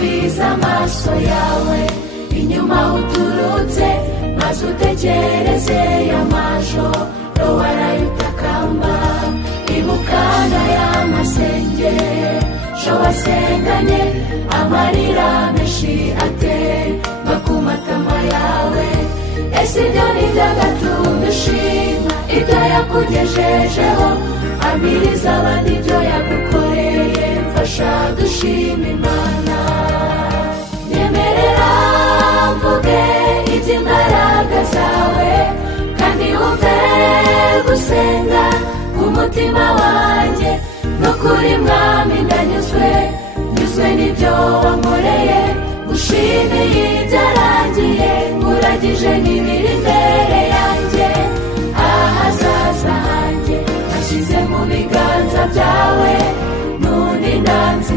subiza amaso yawe inyuma uturutse, maze utegereze y'amajoro waraye utakamba. Ibukana y'amasengesho wasenganye, amarira menshi atemba ku matama yawe. Ese ibyo ni iby'agatuntu ushima ibyo yakugejejeho, amiriza abandi ibyo yagukoreye. Mfasha dushima Imana, nyemerera mvuge iby'imbaraga zawe, kandi wumve gusenga umutima wanjye. N'ukuri Mwami ndanyuzwe n'ibyo wankoreye, ushimiye ibyarangiye, nkuragije n'ibiri imbere yanjye. Ahazaza hanjye ashyize mu biganza byawe, none ndanze